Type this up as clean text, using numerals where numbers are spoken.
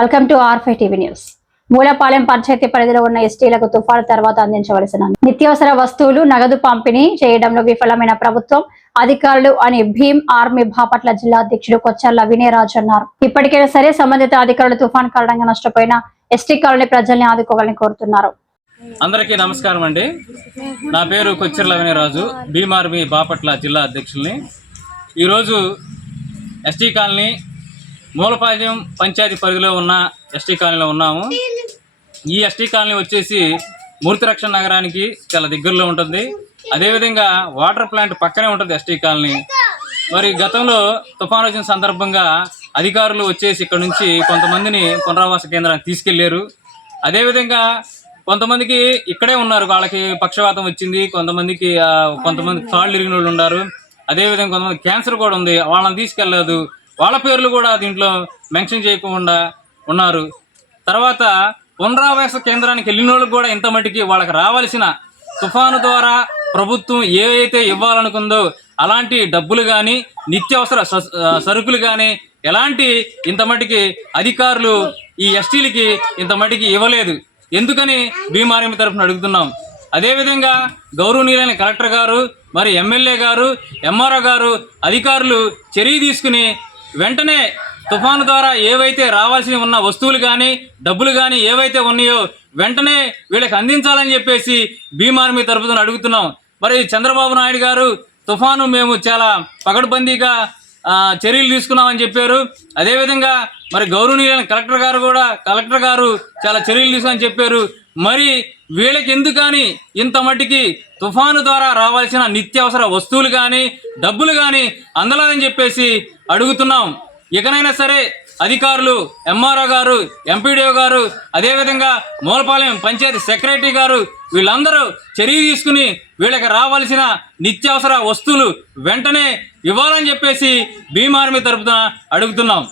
Welcome to R5 TV news. Mulapalem panchayat పరిధిలో ఉన్న ఎస్టీలకు తుఫాను తర్వాత అందించవలసిన నిత్యావసర వస్తువులు నగదు పంపిణీ చేయడంలో విఫలమైన ప్రభుత్వం అధికారులు అని భీమ్ ఆర్మీ బాపట్ల జిల్లా అధ్యక్షుడు కొచ్చర్ల వినయరాజు అన్నారు. ఇప్పటికైనా సరే సంబంధిత అధికారులు తుఫాను కారణంగా నష్టపోయిన ఎస్టీ కాలనీ ప్రజల్ని ఆదుకోవాలని కోరుతున్నారు. అందరికీ నమస్కారం అండి. నా పేరు కొచ్చర్ల వినయరాజు, భీమ్ ఆర్మీ బాపట్ల జిల్లా అధ్యక్షుల్ని. ఈరోజు ఎస్టీ కాలనీ మూలపాలెం పంచాయతీ పరిధిలో ఉన్న ఎస్టీ కాలనీలో ఉన్నాము. ఈ ఎస్టీ కాలనీ వచ్చేసి మూర్తిరక్షణ నగరానికి చాలా దగ్గరలో ఉంటుంది. అదేవిధంగా వాటర్ ప్లాంట్ పక్కనే ఉంటుంది ఎస్టీ కాలనీ. మరి గతంలో తుఫాను వచ్చిన సందర్భంగా అధికారులు వచ్చేసి ఇక్కడ నుంచి కొంతమందిని పునరావాస కేంద్రానికి తీసుకెళ్లారు. అదేవిధంగా కొంతమందికి ఇక్కడే ఉన్నారు, వాళ్ళకి పక్షవాతం వచ్చింది, కొంతమంది కాళ్ళు ఇరిగిన వాళ్ళు ఉన్నారు. అదేవిధంగా కొంతమంది క్యాన్సర్ కూడా ఉంది, వాళ్ళని తీసుకెళ్ళలేదు. వాళ్ళ పేర్లు కూడా దీంట్లో మెన్షన్ చేయకుండా ఉన్నారు. తర్వాత పునరావాస కేంద్రానికి వెళ్ళిన వాళ్ళకి కూడా ఇంత మటుకి వాళ్ళకి రావాల్సిన తుఫాను ద్వారా ప్రభుత్వం ఏవైతే ఇవ్వాలనుకుందో అలాంటి డబ్బులు కానీ నిత్యావసర సరుకులు కానీ ఎలాంటి ఇంత మటుకి అధికారులు ఈ ఎస్టీలకి ఇంత మటుకి ఇవ్వలేదు. ఎందుకని భీమ్ ఆర్మీ తరఫున అడుగుతున్నాం. అదేవిధంగా గౌరవనీయులైన కలెక్టర్ గారు, మరి ఎమ్మెల్యే గారు, ఎంఆర్ఓ గారు అధికారులు చర్య తీసుకుని వెంటనే తుఫాను ద్వారా ఏవైతే రావాల్సి ఉన్న వస్తువులు కానీ డబ్బులు కానీ ఏవైతే ఉన్నాయో వెంటనే వీళ్ళకి అందించాలని చెప్పేసి భీమ్ ఆర్మీ తరఫున అడుగుతున్నాం. మరి చంద్రబాబు నాయుడు గారు తుఫాను మేము చాలా పకడ్బందీగా చర్యలు తీసుకున్నామని చెప్పారు. అదేవిధంగా మరి గౌరవనీయులైన కలెక్టర్ గారు చాలా చర్యలు తీసుకుని చెప్పారు. మరి వీళ్ళకి ఎందుకని ఇంత మట్టికి తుఫాను ద్వారా రావాల్సిన నిత్యావసర వస్తువులు కానీ డబ్బులు కానీ అందలేదని చెప్పేసి అడుగుతున్నాం. ఇకనైనా సరే అధికారులు, ఎంఆర్ఓ గారు, ఎంపీడీఓ గారు, అదేవిధంగా మూలపాలెం పంచాయతీ సెక్రటరీ గారు వీళ్ళందరూ చర్య తీసుకుని వీళ్ళకి రావాల్సిన నిత్యావసర వస్తువులు వెంటనే ఇవ్వాలని చెప్పేసి భీమ్ ఆర్మీ తరపున అడుగుతున్నాం.